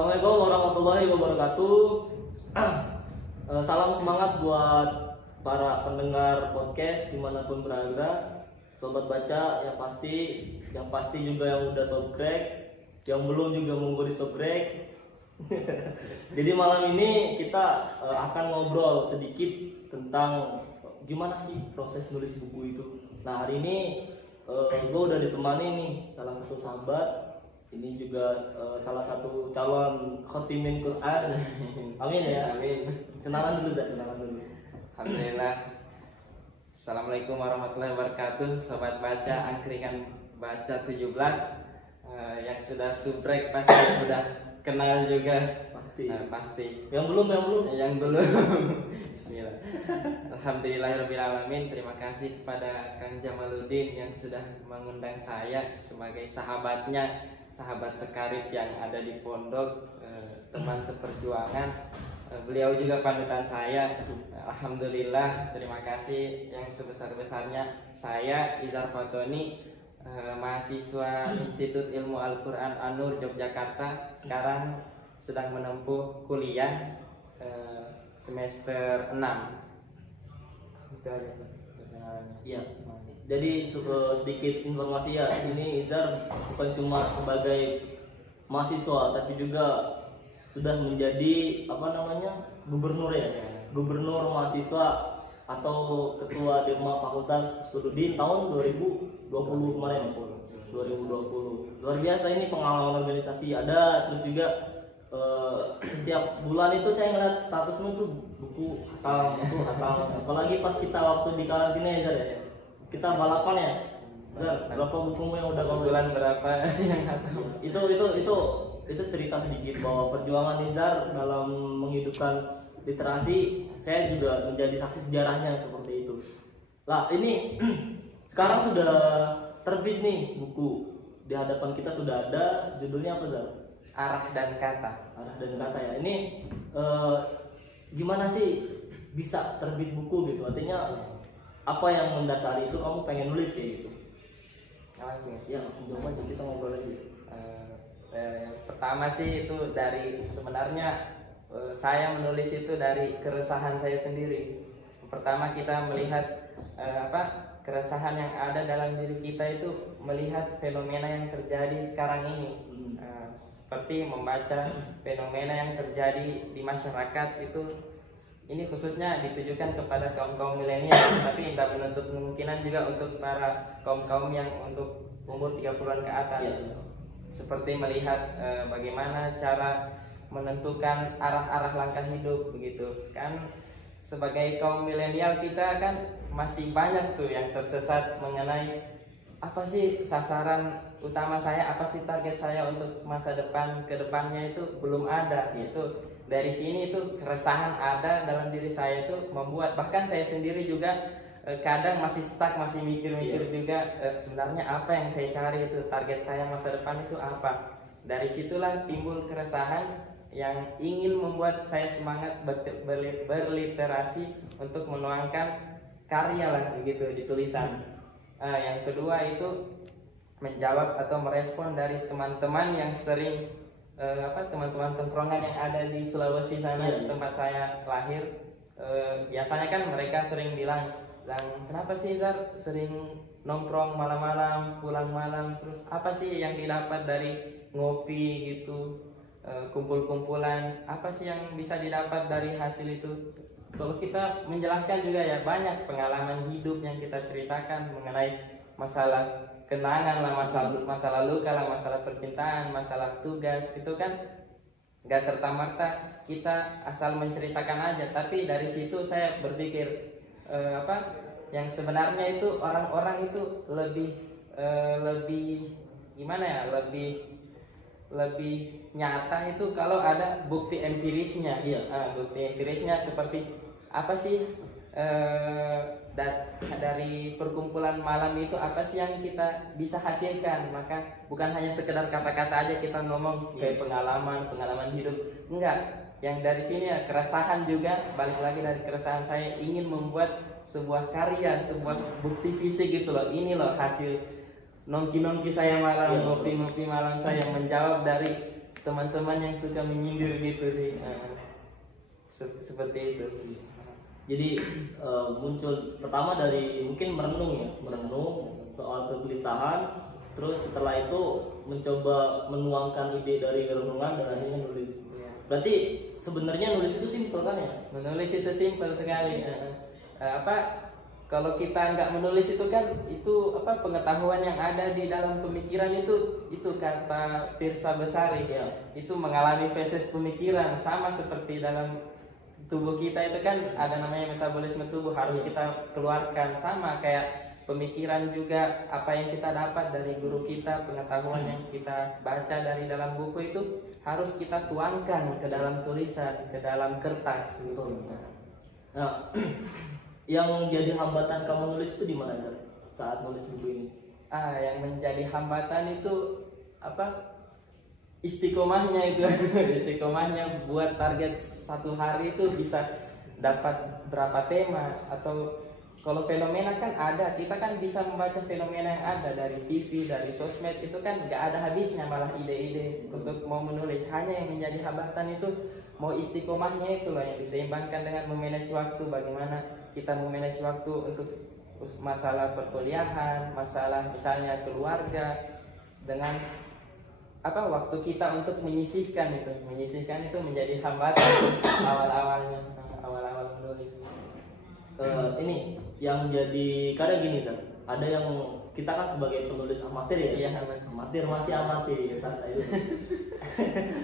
Assalamualaikum warahmatullahi wabarakatuh. Salam semangat buat para pendengar podcast dimanapun berada. Sobat baca yang pasti juga yang udah subscribe, yang belum juga mau di subscribe. Jadi malam ini kita akan ngobrol sedikit tentang gimana sih proses nulis buku itu. Nah hari ini gue udah ditemani nih salah satu sahabat. Ini juga salah satu calon khotimin Quran. Amin ya. Amin. Kenalan dulu. Alhamdulillah. Assalamualaikum warahmatullahi wabarakatuh. Sobat baca angkringan baca 17 yang sudah subrek pasti sudah kenal juga. Pasti. Yang belum. Bismillah. Alhamdulillahirobbilalamin. Terima kasih kepada Kang Jamaluddin yang sudah mengundang saya sebagai sahabatnya, sahabat sekarib yang ada di pondok, teman seperjuangan. Beliau juga panutan saya. Alhamdulillah, terima kasih yang sebesar-besarnya. Saya Izar Fatoni, mahasiswa Institut Ilmu Al-Quran An-Nur Yogyakarta. Sekarang sedang menempuh kuliah semester 6. Itu aja. Iya. Jadi sedikit informasi ya, ini Izar bukan cuma sebagai mahasiswa tapi juga sudah menjadi gubernur ya, gubernur mahasiswa atau ketua Dirma Fakultas Sududin tahun 2020 kemarin. 2020 luar biasa, ini pengalaman organisasi ada, terus juga setiap bulan itu saya ngeliat statusmu tuh buku hatam, apalagi pas kita waktu di karantina ya Zar ya, kita balapan ya Zar, berapa bukumu yang udah bulan berapa yang hatam? Itu cerita sedikit bahwa perjuangan Nizar dalam menghidupkan literasi, saya juga menjadi saksi sejarahnya seperti itu. Lah ini sekarang sudah terbit nih buku, di hadapan kita sudah ada, judulnya apa Zar? Arah dan Kata ya. Ini gimana sih bisa terbit buku gitu? Artinya apa yang mendasari itu kamu pengen nulis kayak gitu? Langsung ya langsung jawab aja, kita ngobrol lagi. Pertama sih itu dari sebenarnya saya menulis itu dari keresahan saya sendiri. Pertama kita melihat keresahan yang ada dalam diri kita itu, melihat fenomena yang terjadi sekarang ini. Seperti membaca fenomena yang terjadi di masyarakat itu, ini khususnya ditujukan kepada kaum milenial, tapi tidak menutup kemungkinan juga untuk para kaum yang untuk umur 30-an ke atas. Seperti melihat bagaimana cara menentukan arah-arah langkah hidup begitu kan. Sebagai kaum milenial kita kan masih banyak tuh yang tersesat mengenai apa sih sasaran utama saya, apa sih target saya untuk masa depan, ke depannya itu belum ada gitu. Dari sini itu keresahan ada dalam diri saya itu membuat, bahkan saya sendiri juga kadang masih stuck, masih mikir-mikir juga sebenarnya apa yang saya cari itu, target saya masa depan itu apa. Dari situlah timbul keresahan yang ingin membuat saya semangat berliterasi untuk menuangkan karya lah begitu di tulisan. Yang kedua itu menjawab atau merespon dari teman-teman yang sering teman-teman tongkrongan yang ada di Sulawesi sana, tempat saya lahir. Biasanya kan mereka sering bilang, kenapa sih Zar sering nongkrong malam-malam, pulang malam, terus apa sih yang didapat dari ngopi gitu, kumpul-kumpulan, apa sih yang bisa didapat dari hasil itu? Kalau kita menjelaskan juga ya, banyak pengalaman hidup yang kita ceritakan mengenai masalah kenangan lah, masalah luka lah, masalah percintaan, masalah tugas, itu kan gak serta-merta kita asal menceritakan aja. Tapi dari situ saya berpikir yang sebenarnya itu orang-orang itu lebih gimana ya, lebih nyata itu kalau ada bukti empirisnya. Bukti empirisnya seperti apa sih dari perkumpulan malam itu, apa sih yang kita bisa hasilkan. Maka bukan hanya sekedar kata-kata aja kita ngomong kayak pengalaman hidup, enggak. Yang dari sini ya keresahan juga, balik lagi dari keresahan saya ingin membuat sebuah karya, sebuah bukti fisik gitu loh. Ini loh hasil nongki-nongki saya malam, ngopi-ngopi malam saya, menjawab dari teman-teman yang suka menyindir gitu sih. Seperti itu. Jadi muncul pertama dari mungkin merenung soal kegelisahan, terus setelah itu mencoba menuangkan ide dari renungan dan akhirnya nulis. Ya. Berarti sebenarnya nulis itu simpel kan ya? Menulis itu simpel sekali. Kalau kita nggak menulis itu kan pengetahuan yang ada di dalam pemikiran itu kata Tirsa Besari ya, itu mengalami feses pemikiran sama seperti dalam tubuh kita itu kan ada namanya metabolisme tubuh harus kita keluarkan, sama kayak pemikiran juga apa yang kita dapat dari guru kita, pengetahuan yang kita baca dari dalam buku itu harus kita tuangkan ke dalam tulisan, ke dalam kertas gitu. Nah, yang jadi hambatan kamu nulis itu di mana saat nulis buku ini? Yang menjadi hambatan itu istiqomahnya itu. Istiqomahnya buat target satu hari itu bisa dapat berapa tema, atau kalau fenomena kan ada, kita kan bisa membaca fenomena yang ada dari TV, dari sosmed, itu kan nggak ada habisnya malah ide-ide untuk mau menulis. Hanya yang menjadi hambatan itu mau istiqomahnya itu loh, yang diseimbangkan dengan memanage waktu. Bagaimana kita memanage waktu untuk masalah perkuliahan, masalah misalnya keluarga, dengan waktu kita untuk menyisihkan itu menjadi hambatan awal-awalnya, awal-awal menulis. Ini yang jadi kadang gini kan, ada yang kita kan sebagai penulis amatir ya, iya, amatir masih amatir ya, santai itu.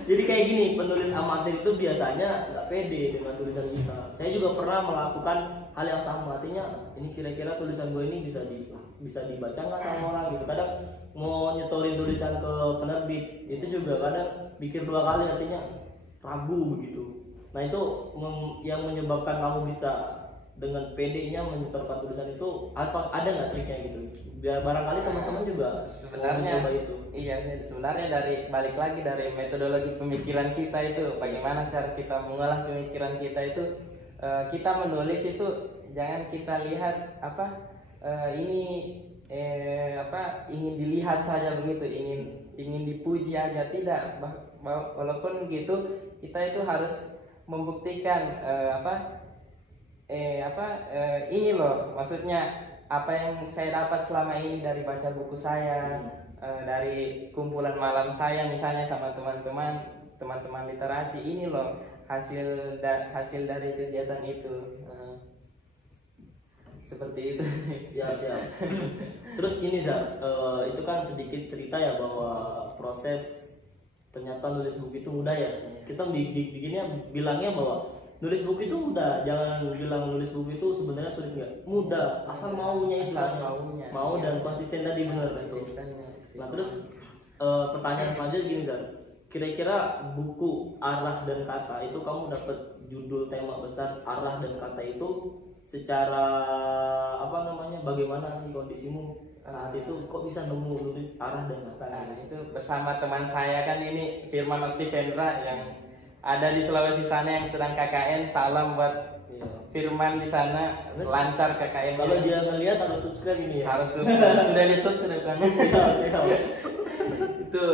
Jadi kayak gini, penulis amatir itu biasanya nggak pede dengan tulisan kita. Saya juga pernah melakukan hal yang sama, artinya ini kira-kira tulisan gue ini bisa dibaca nggak sama orang gitu. Kadang mau nyetorin tulisan ke penerbit itu juga kadang pikir dua kali, artinya ragu begitu. Nah itu yang menyebabkan kamu bisa dengan PD-nya menyetorkan tulisan itu, ada nggak triknya gitu? Biar barangkali teman-teman juga sebenarnya coba itu. Iya, sebenarnya dari balik lagi dari metodologi pemikiran kita itu, bagaimana cara kita mengolah pemikiran kita itu. Kita menulis itu jangan kita lihat ingin dilihat saja begitu, ingin dipuji aja, tidak. Walaupun gitu kita itu harus membuktikan ini loh, maksudnya apa yang saya dapat selama ini dari baca buku saya, dari kumpulan malam saya misalnya sama teman-teman literasi, ini loh hasil dari kegiatan itu. Seperti itu. Siap. Terus ini Zar, itu kan sedikit cerita ya bahwa proses ternyata nulis buku itu mudah ya. Kita bilangnya bahwa nulis buku itu mudah, jangan bilang nulis buku itu sebenarnya sulit, nggak mudah, asal maunya itu, mau dan konsisten tadi, benar itu. Nah terus pertanyaan selanjutnya gini Zar, kira-kira buku Arah dan Kata itu kamu dapat judul tema besar Arah dan Kata itu secara bagaimana sih kondisimu saat itu, kok bisa nemu nulis Arah dan Kata? Nah, itu bersama teman saya kan ini Firman Oktivendra yang ada di Sulawesi sana yang sedang KKN. Salam buat Firman di sana, lancar KKN. Kalau dia ngelihat harus subscribe ini ya. Harus subscribe. Sudah di-subscribe kan? Itu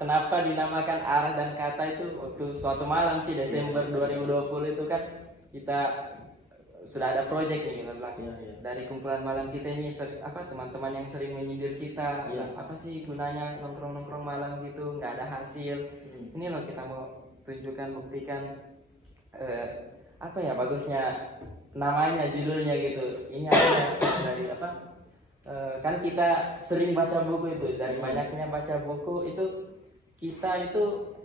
kenapa dinamakan Arah dan Kata itu, waktu suatu malam sih Desember 2020 itu kan kita sudah ada proyek nih kita bilang. Dari kumpulan malam kita ini teman-teman yang sering menyindir kita, apa sih gunanya nongkrong-nongkrong malam gitu, nggak ada hasil. Ini loh kita mau tunjukkan, buktikan bagusnya namanya, judulnya gitu. Ini ada dari kan kita sering baca buku itu, dari banyaknya baca buku itu kita itu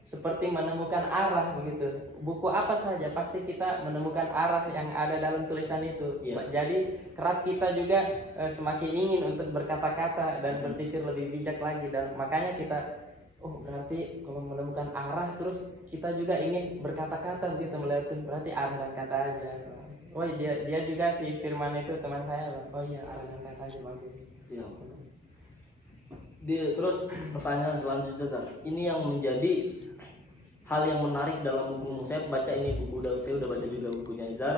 seperti menemukan arah begitu. Buku apa saja pasti kita menemukan arah yang ada dalam tulisan itu. Jadi kerap kita juga semakin ingin untuk berkata-kata dan berpikir lebih bijak lagi, dan makanya kita berarti kalau menemukan arah terus kita juga ingin berkata-kata begitu, melihat berarti arah dan kata aja. Dia juga si Firman itu teman saya. Arah dan kata aja bagus. Siap. Terus pertanyaan selanjutnya, ini yang menjadi hal yang menarik dalam buku. Saya baca ini buku, saya udah baca juga bukunya Izar.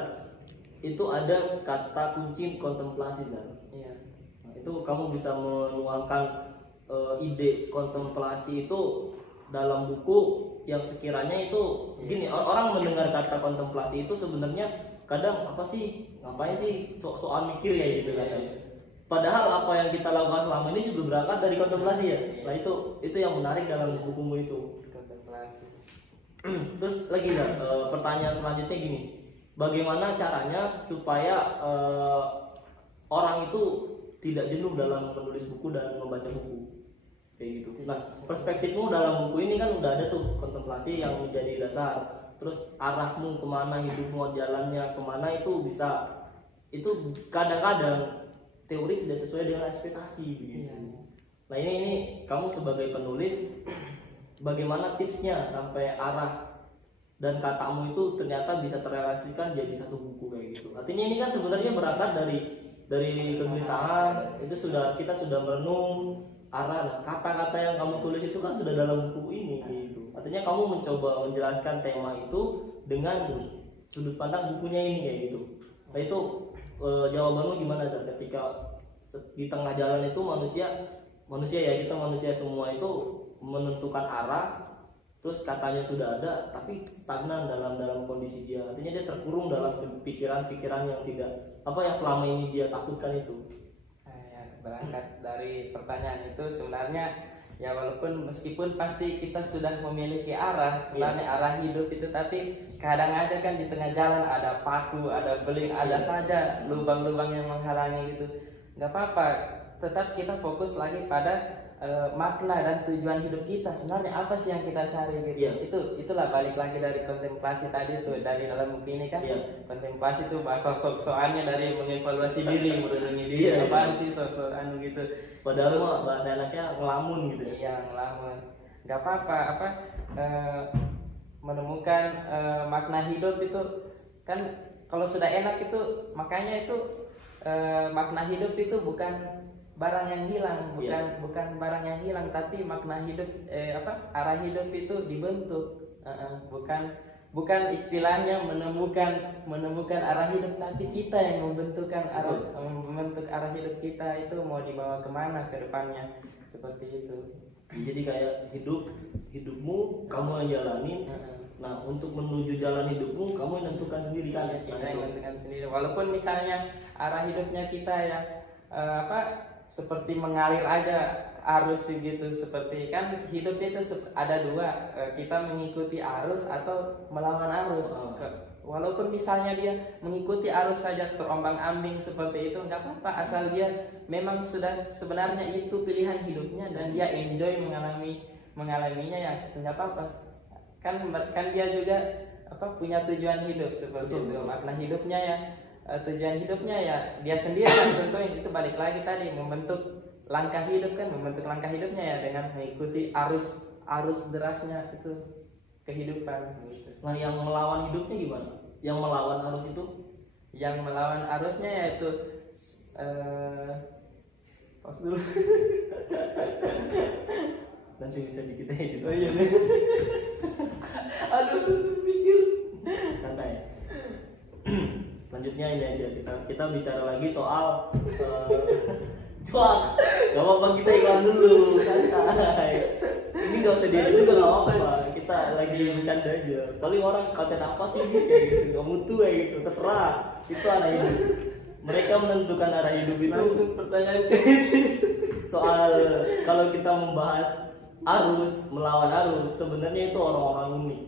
Itu ada kata kunci kontemplasi Zar. Iya. Nah, itu kamu bisa menuangkan ide kontemplasi itu dalam buku yang sekiranya itu gini, orang mendengar kata kontemplasi itu sebenarnya kadang apa sih, ngapain sih soal mikir ya gitu kan. Padahal apa yang kita lakukan selama ini juga berangkat dari kontemplasi ya. Nah itu yang menarik dalam bukumu itu. Kontemplasi. Terus lagi pertanyaan selanjutnya gini, bagaimana caranya supaya orang itu tidak jenuh dalam menulis buku dan membaca buku kayak gitu. Nah, perspektifmu dalam buku ini kan udah ada tuh kontemplasi yang menjadi dasar. Terus arahmu kemana, hidupmu jalannya kemana itu bisa, itu kadang-kadang teori tidak sesuai dengan ekspektasi begitu. Nah ini kamu sebagai penulis, bagaimana tipsnya sampai arah dan katamu itu ternyata bisa terrealisasikan jadi satu buku kayak gitu. Artinya ini kan sebenarnya berangkat dari kegelisahan, itu kita sudah merenung arah, kata-kata yang kamu tulis itu kan sudah dalam buku ini gitu. Artinya kamu mencoba menjelaskan tema itu dengan sudut pandang bukunya ini kayak gitu. Nah itu jawabanmu gimana ketika di tengah jalan itu manusia ya, kita manusia semua itu menentukan arah, terus katanya sudah ada tapi stagnan dalam kondisi dia. Artinya dia terkurung dalam pikiran-pikiran yang yang selama ini dia takutkan itu. Berangkat dari pertanyaan itu sebenarnya ya, walaupun meskipun pasti kita sudah memiliki arah sebenarnya arah hidup itu, tapi kadang aja kan di tengah jalan ada paku, ada beling, ada saja lubang-lubang yang menghalangi gitu. Nggak apa-apa, tetap kita fokus lagi pada makna dan tujuan hidup kita. Sebenarnya apa sih yang kita cari gitu. Itulah balik lagi dari kontemplasi tadi tuh, dari dalam buku ini kan. Kontemplasi tuh bahasa soalnya dari mengevaluasi diri, merenungi diri. Apaan sih sok gitu. Padahal mah bahasa enaknya ngelamun gitu. Iya, ngelamun. Nggak apa-apa, menemukan makna hidup itu kan kalau sudah enak itu, makanya itu makna hidup itu bukan barang yang hilang, bukan barang yang hilang, tapi makna hidup arah hidup itu dibentuk, bukan istilahnya menemukan arah hidup, tapi kita yang membentuk arah hidup kita itu mau dibawa kemana ke depannya, seperti itu. Jadi kayak hidupmu kamu yang jalanin. Nah, untuk menuju jalan hidupmu kamu yang menentukan sendiri kan? Kita yang menentukan sendiri. Walaupun misalnya arah hidupnya kita ya seperti mengalir aja arus gitu, seperti kan hidup itu ada dua, kita mengikuti arus atau melawan arus. Walaupun misalnya dia mengikuti arus saja terombang-ambing seperti itu, nggak apa-apa, asal dia memang sudah sebenarnya itu pilihan hidupnya dan dia enjoy mengalaminya, ya nggak apa-apa. Kan dia juga punya tujuan hidup seperti itu, makna hidupnya ya. Tujuan hidupnya ya dia sendiri kan, tentunya itu balik lagi tadi membentuk langkah hidupnya ya dengan mengikuti arus derasnya itu kehidupan gitu. Nah, yang melawan hidupnya gimana? Yang melawan arus itu? Yang melawan arusnya yaitu pause dulu. Nanti bisa dikit aja gitu. Oh iya nih. Aduh, pikir. Santai. Selanjutnya ini aja, kita bicara lagi soal cuaks. Gak apa-apa, kita iklan dulu, santai. Ini gak usah diedit juga gak apa-apa, kita lagi bercanda aja. Paling orang konten apa sih kayak gitu, gak mutu kayak gitu, terserah. Itu arah hidup. Mereka menentukan arah hidup itu. Langsung pertanyaan kritis. Soal kalau kita membahas arus, melawan arus, sebenarnya itu orang-orang unik.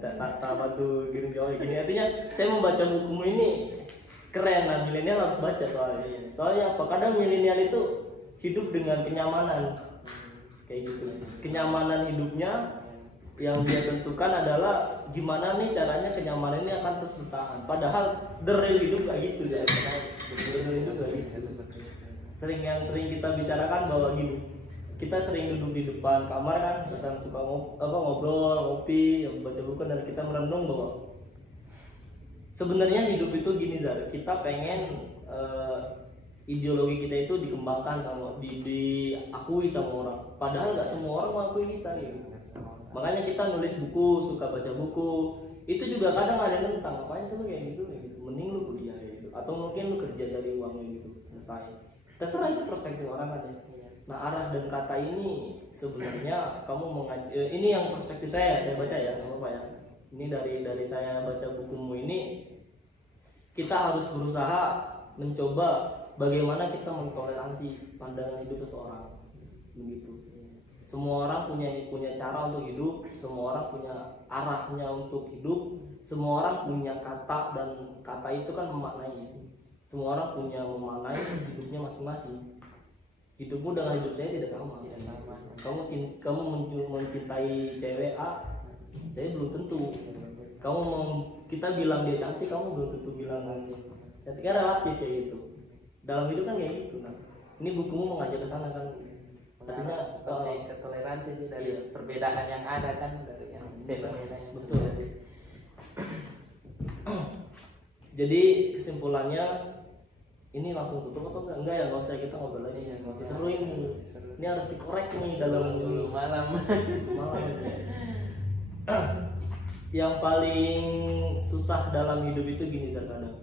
Tak tuh gini. Artinya saya membaca bukumu ini keren, nah milenial harus baca soalnya apa? Kadang milenial itu hidup dengan kenyamanan kayak gitu. Kenyamanan hidupnya yang dia tentukan adalah gimana nih caranya kenyamanan ini akan terus bertahan. Padahal the real hidup gak gitu ya. Real hidup gak gitu. Sering kita bicarakan bahwa gini, kita sering duduk di depan kamar kan, kita suka ngobrol, ngopi, baca buku, dan kita merenung bahwa sebenarnya hidup itu gini Zar, kita pengen ideologi kita itu dikembangkan diakui sama orang, padahal nggak semua orang mengakui kita gitu. Makanya kita nulis buku, suka baca buku, itu juga kadang ada yang tentang ngapain sih lu kayak gitu, mending lu kuliah gitu, atau mungkin lu kerja dari uangnya gitu, selesai. Terserah, itu perspektif orang aja. Nah, arah dan kata ini sebenarnya ini yang perspektif saya baca ya, nggak apa-apa ya. Ini dari saya baca bukumu ini, kita harus berusaha mencoba bagaimana kita mentoleransi pandangan hidup seseorang, begitu. Semua orang punya cara untuk hidup, semua orang punya arahnya untuk hidup, semua orang punya kata, dan kata itu kan memaknai. Semua orang punya memaknai hidupnya masing-masing. Hidupmu dengan hidup saya tidak sama. Tidak sama. Kamu mencintai cewek A, saya belum tentu. Kita bilang dia cantik, kamu belum tentu bilang cantik. Kan relatif kayak gitu. Dalam hidup kan kayak gitu. Nah, ini bukumu mengajak ke sana kan. Artinya seperti ketoleransi sih dari perbedaan yang ada kan, dari yang berbeda. Betul. Jadi kesimpulannya, ini langsung tutup atau enggak ya? Nggak usah, kita ngobrol lagi ya. Masih seru ini. Ini harus dikorek nih dalam malam. Yang paling susah dalam hidup itu gini terkadang,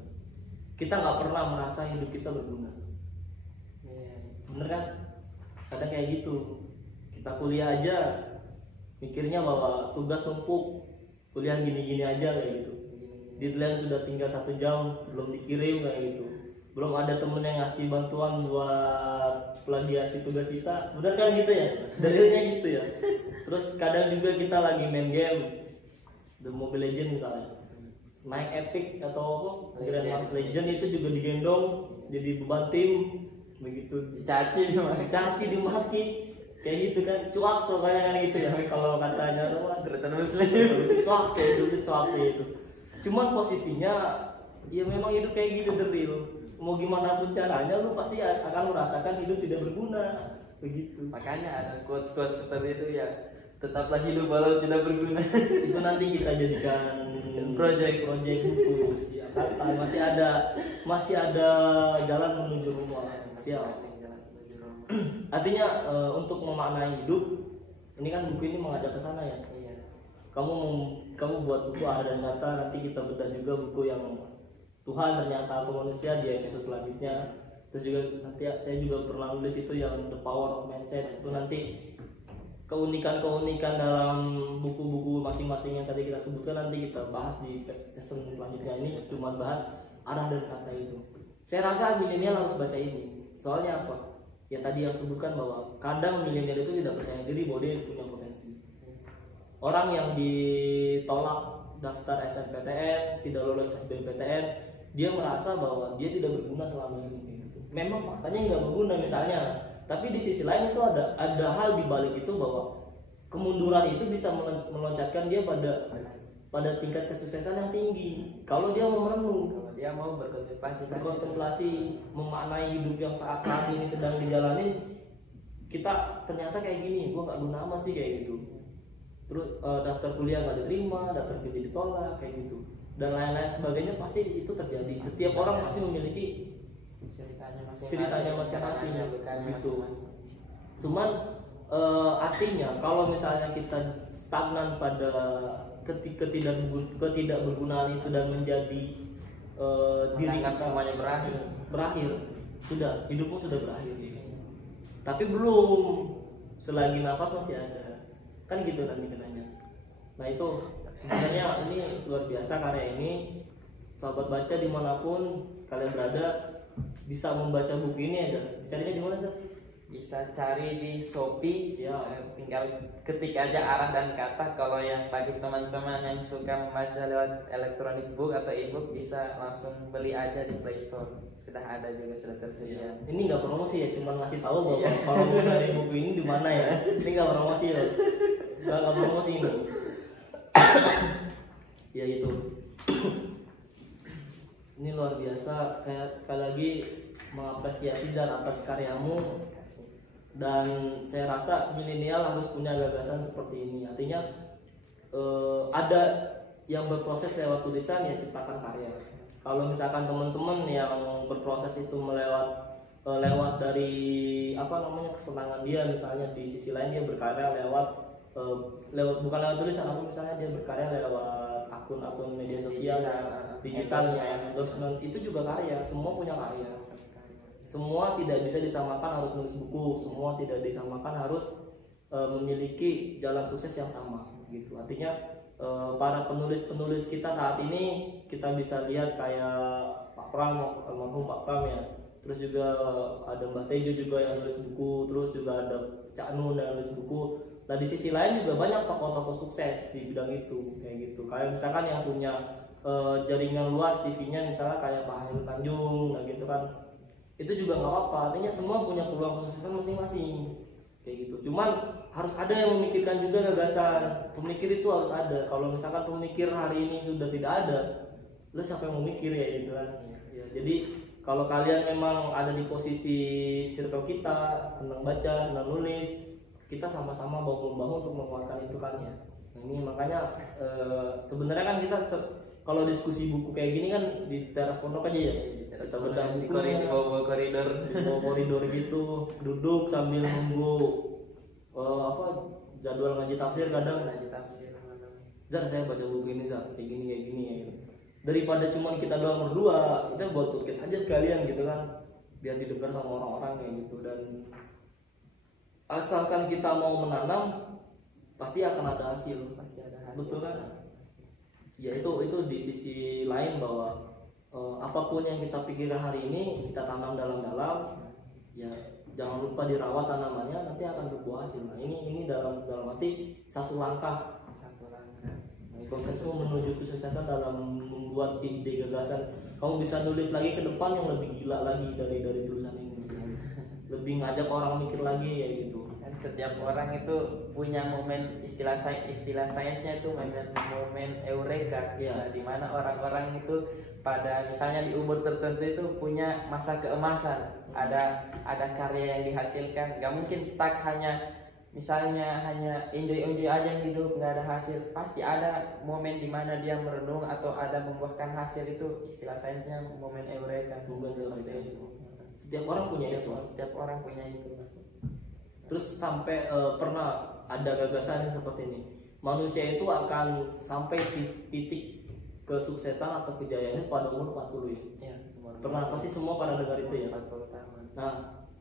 kita nggak pernah merasa hidup kita berguna. Bener kan? Kadang kayak gitu. Kita kuliah aja mikirnya bahwa tugas numpuk, kuliah gini-gini aja kayak gitu. Deadline sudah tinggal 1 jam belum dikirim kayak gitu. Belum ada temen yang ngasih bantuan buat plagiasi tugas kita. Bener kan gitu ya? Dalilnya gitu ya. Terus kadang juga kita lagi main game The Mobile Legend misalnya, naik epic atau apa Grand Legend, itu juga digendong jadi beban tim begitu, Dicaci dimaki kayak gitu kan, cuak so kayak gitu ya kalau katanya terus cuak itu. Cuman posisinya ya memang hidup kayak gitu Deril. Mau gimana pun caranya lu pasti akan merasakan hidup tidak berguna begitu. Makanya ada quotes seperti itu ya, tetaplah hidup walau tidak berguna. Itu nanti kita jadikan project buku ya, kata masih ada jalan menuju rumah. Siap. Artinya untuk memaknai hidup ini kan buku ini mengajak ke sana ya. Kamu buat buku arah dan kata, nanti kita bedah juga buku yang Tuhan ternyata aku manusia di episode selanjutnya. Terus juga nanti saya juga pernah nulis itu yang The Power of Mindset. Itu nanti keunikan dalam buku-buku masing-masing yang tadi kita sebutkan nanti kita bahas di season selanjutnya. Ini cuma bahas arah dan kata itu. Saya rasa milenial harus baca ini. Soalnya apa? Ya tadi yang sebutkan bahwa kadang milenial itu tidak percaya diri bahwa dia punya potensi. Orang yang ditolak daftar SNPTN, tidak lolos SBMPTN, dia merasa bahwa dia tidak berguna selama ini. Memang faktanya nggak berguna misalnya, tapi di sisi lain itu ada hal di balik itu bahwa kemunduran itu bisa meloncatkan dia pada tingkat kesuksesan yang tinggi. Kalau dia mau merenung, Kalau dia mau berkontemplasi, memaknai hidup yang saat ini sedang dijalani, kita ternyata kayak gini, gua nggak guna amat sih kayak gitu. Terus daftar kuliah nggak diterima, daftar kerja ditolak kayak gitu, dan lain-lain sebagainya, pasti itu terjadi. Setiap orang pasti memiliki ceritanya masing-masing gitu. Cuman artinya kalau misalnya kita stagnan pada ketidakbergunaan itu dan menjadi diri kita semuanya berakhir, sudah hidupmu sudah berakhir gitu. Tapi belum, selagi nafas masih ada kan gitu nanti kenanya. Nah itu sebenarnya ini luar biasa karya ini. Sahabat baca dimanapun kalian berada bisa membaca buku ini aja. Carinya di mana sih? Bisa cari di Shopee Ya. Tinggal ketik aja arah dan kata. Kalau yang bagi teman-teman yang suka membaca lewat elektronik book atau ebook, bisa langsung beli aja di Play Store. Sudah ada juga, sudah tersedia. Ini nggak promosi ya, cuma ngasih tahu bahwa kalau mau dari buku ini di mana ya. Ini nggak promosi ya, nggak promosi ini. Ya itu. Ini luar biasa. Saya sekali lagi mengapresiasi dan atas karyamu. Dan saya rasa milenial harus punya gagasan seperti ini. Artinya ada yang berproses lewat tulisan, ya ciptakan karya. Kalau misalkan teman-teman yang berproses itu lewat dari kesenangan dia, misalnya di sisi lain dia berkarya lewat bukan lewat tulisan, atau misalnya dia berkarya lewat akun media sosial digitalnya, endorsement, itu juga karya. Semua punya karya. semua tidak bisa disamakan harus nulis buku, semua tidak disamakan harus memiliki jalan sukses yang sama gitu. Artinya para penulis kita saat ini kita bisa lihat kayak Pak Pram, almarhum Pak Pram ya, terus juga ada Mbak Tejo juga yang nulis buku, terus juga ada Cak Nun yang nulis buku. Nah di sisi lain juga banyak tokoh-tokoh sukses di bidang itu kayak gitu. Kayak misalkan yang punya jaringan luas TV-nya misalnya kayak Pak Hairul Tanjung, nah gitu kan. Itu juga nggak apa-apa. Artinya semua punya peluang kesuksesan masing-masing kayak gitu. Cuman harus ada yang memikirkan juga gagasan. Pemikir itu harus ada. Kalau misalkan pemikir hari ini sudah tidak ada, lu siapa yang memikir ya gitu kan. Ya, jadi kalau kalian memang ada di posisi circle kita, senang baca, senang nulis, kita sama-sama bahu-membahu untuk menguatkan itu kan ya. Nah, ini makanya sebenarnya kan kita kalau diskusi buku kayak gini kan di teras pondok aja ya. Kita bedah di buku di bawah koridor, di bawah koridor gitu, duduk sambil nunggu jadwal ngaji tafsir kadang. ngaji tafsir. Zar saya baca buku ini Zar, kayak gini ya gitu. Daripada cuma kita doang berdua, kita buat podcast aja sekalian gitu kan, biar didengar sama orang-orang kayak gitu. Dan asalkan kita mau menanam, pasti akan ada hasil. Betul kan? Ya itu di sisi lain bahwa apapun yang kita pikirkan hari ini kita tanam dalam-dalam, ya jangan lupa dirawat tanamannya, nanti akan berbuah hasil. Nah ini dalam arti satu langkah. Nah, prosesmu menuju kesuksesan dalam membuat ide gagasan. Kamu bisa nulis lagi ke depan yang lebih gila lagi dari tulisan ini, lebih ngajak orang mikir lagi ya gitu. Setiap orang itu punya momen istilah sainsnya itu momen eureka ya, di mana orang-orang itu pada misalnya di umur tertentu itu punya masa keemasan, ada karya yang dihasilkan, nggak mungkin stuck misalnya hanya enjoy aja hidup nggak ada hasil, pasti ada momen di mana dia merenung atau ada membuahkan hasil. Itu istilah sainsnya momen eureka. Setiap orang punya itu. Terus sampai pernah ada gagasan seperti ini, manusia itu akan sampai titik kesuksesan atau kejayaannya pada umur 40 ya. Pernah pasti semua pada dengar itu ya. 40 tahun. Nah,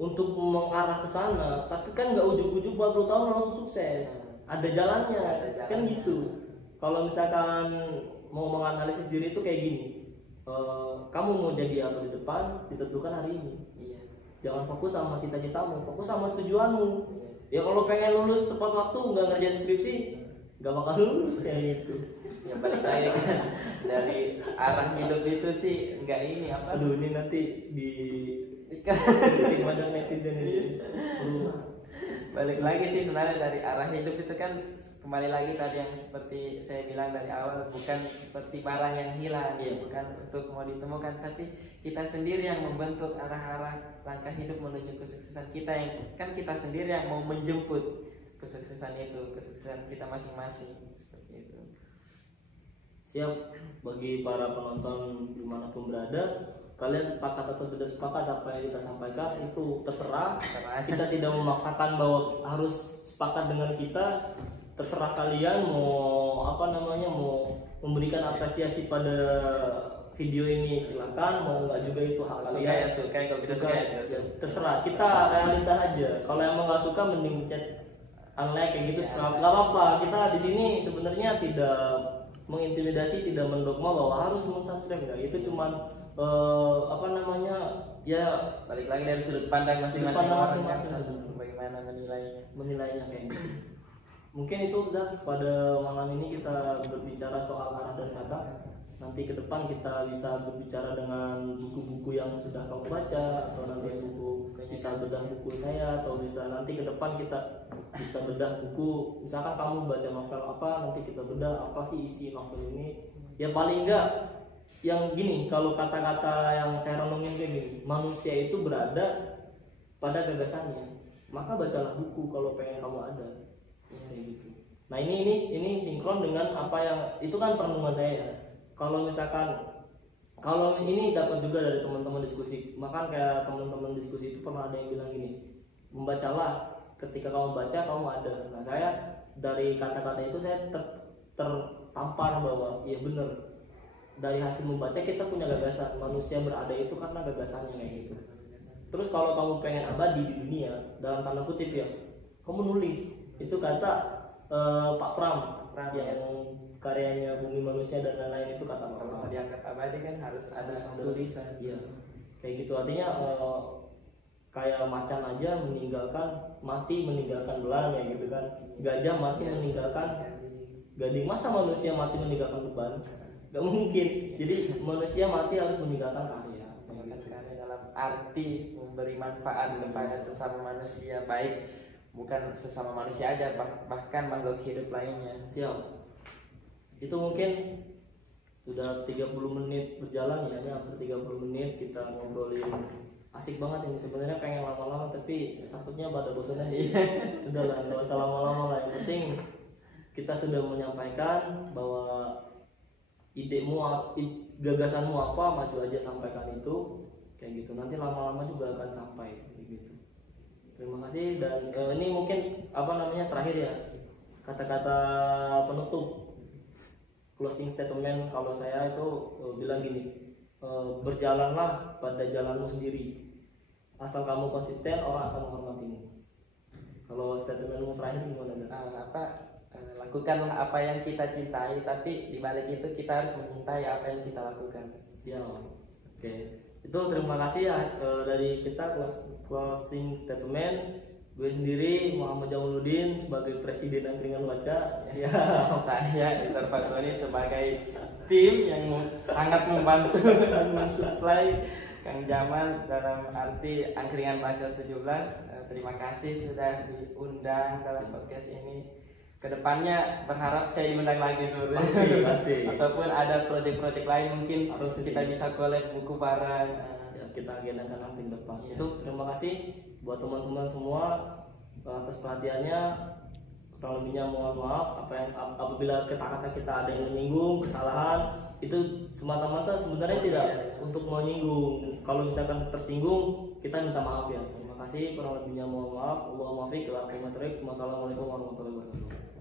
untuk mengarah ke sana, tapi kan nggak ujuk-ujuk 40 tahun langsung sukses. Ada jalannya, kan gitu. Kalau misalkan mau menganalisis diri itu kayak gini, kamu mau jadi apa di depan ditentukan hari ini. Jangan fokus sama cita-citamu, fokus sama tujuanmu. Ya kalau pengen lulus tepat waktu, nggak ngerjain skripsi, nggak bakal lulus ya gitu. Yang balik lagi kan dari arah hidup itu sih nggak ini apa? Aduh ini nanti di badan netizen ini. Balik lagi sih sebenarnya dari arah hidup itu kan kembali lagi tadi yang seperti saya bilang dari awal, bukan seperti barang yang hilang ya, bukan untuk mau ditemukan, tapi kita sendiri yang membentuk arah-arah langkah hidup menuju kesuksesan kita, yang kan kita sendiri yang mau menjemput kesuksesan itu, kesuksesan kita masing-masing seperti itu. Siap. Bagi para penonton dimanapun berada, kalian sepakat atau tidak sepakat apa yang kita sampaikan itu terserah. Kita tidak memaksakan bahwa harus sepakat dengan kita. Terserah kalian mau mau memberikan apresiasi pada video ini silakan, mau nggak juga itu hak kalian. Suka kalau kita suka ya, terserah. Kita realitas aja. Kalau emang nggak suka mending chat unlike kayak gitu, nggak apa-apa. Kita di sini sebenarnya tidak mengintimidasi, tidak mendogma bahwa harus subscribe ya. Itu cuman ya balik lagi dari sudut pandang masing-masing orang, bagaimana menilainya kayak gitu. Mungkin itu Zat, pada malam ini kita berbicara soal arah dan kata. Nanti ke depan kita bisa berbicara dengan buku-buku yang sudah kamu baca, atau nanti buku bisa bedah buku saya, atau bisa nanti ke depan kita bisa bedah buku, misalkan kamu baca novel apa, nanti kita bedah apa sih isi novel ini. Ya paling enggak yang gini, kalau kata-kata yang saya renungin kayak gini, manusia itu berada pada gagasannya, maka bacalah buku kalau pengen kamu ada ya, kayak gitu. Nah ini sinkron dengan apa yang itu kan perenungan saya. Kalau misalkan kalau ini dapat juga dari teman-teman diskusi, maka kayak teman-teman diskusi itu pernah ada yang bilang gini, membacalah, ketika kamu baca kamu ada. Nah saya dari kata-kata itu saya tertampar bahwa iya benar, dari hasil membaca kita punya gagasan. Manusia berada itu karena gagasannya kayak gitu. Terus kalau kamu pengen abadi di dunia, dalam tanda kutip ya, kamu nulis. Itu kata Pak Pram yang karyanya Bumi Manusia dan lain-lain, itu kata Pak Kalau Pram. diangkat abadi kan harus ada tulisan. Iya, kayak gitu. Artinya kayak macan aja mati meninggalkan belang ya gitu kan. Gajah mati meninggalkan gading. Masa manusia mati meninggalkan beban? Gak mungkin. Jadi manusia mati harus meninggalkan karya. Meninggalkan karya dalam arti memberi manfaat kepada sesama manusia, baik bukan sesama manusia aja, bahkan makhluk hidup lainnya. Siap. Itu mungkin sudah 30 menit berjalan ya, ini hampir 30 menit kita ngobrolin. Asik banget ini sebenarnya, pengen lama-lama tapi takutnya pada bosan aja. Sudahlah, nggak usah lama-lama lah. Yang penting kita sudah menyampaikan bahwa idemu, gagasanmu apa, maju aja sampaikan itu, kayak gitu. Nanti lama-lama juga akan sampai, gitu. Terima kasih. Dan ini mungkin terakhir ya, kata-kata penutup, closing statement kalau saya itu bilang gini, berjalanlah pada jalanmu sendiri, asal kamu konsisten orang akan menghormatimu. Kalau statementmu terakhir gimana? Lakukanlah apa yang kita cintai, tapi di balik itu kita harus mencintai apa yang kita lakukan. Siap. Oke. Itu terima kasih ya dari kita, closing statement. Gue sendiri Muhammad Jamaluddin sebagai Presiden Angkringan Baca. Ya, saya Izar Fatroni sebagai tim yang sangat membantu dan mensuplai Kang Jamal dalam arti Angkringan Baca 17. Terima kasih sudah diundang dalam podcast ini. Kedepannya berharap saya diundang lagi sebenarnya. Pasti. Ataupun ada proyek-proyek lain mungkin Harus kita bisa collab buku bareng. Ya, kita agendakan nanti ke depan. Ya. Itu terima kasih buat teman-teman semua atas perhatiannya. Kurang lebihnya mohon maaf apabila kata-kata kita ada yang menyinggung, kesalahan, itu semata-mata sebenarnya tidak untuk menyinggung. Kalau misalkan tersinggung, kita minta maaf ya. Terima kasih, kurang lebihnya mohon maaf. Wassalamualaikum warahmatullahi wabarakatuh.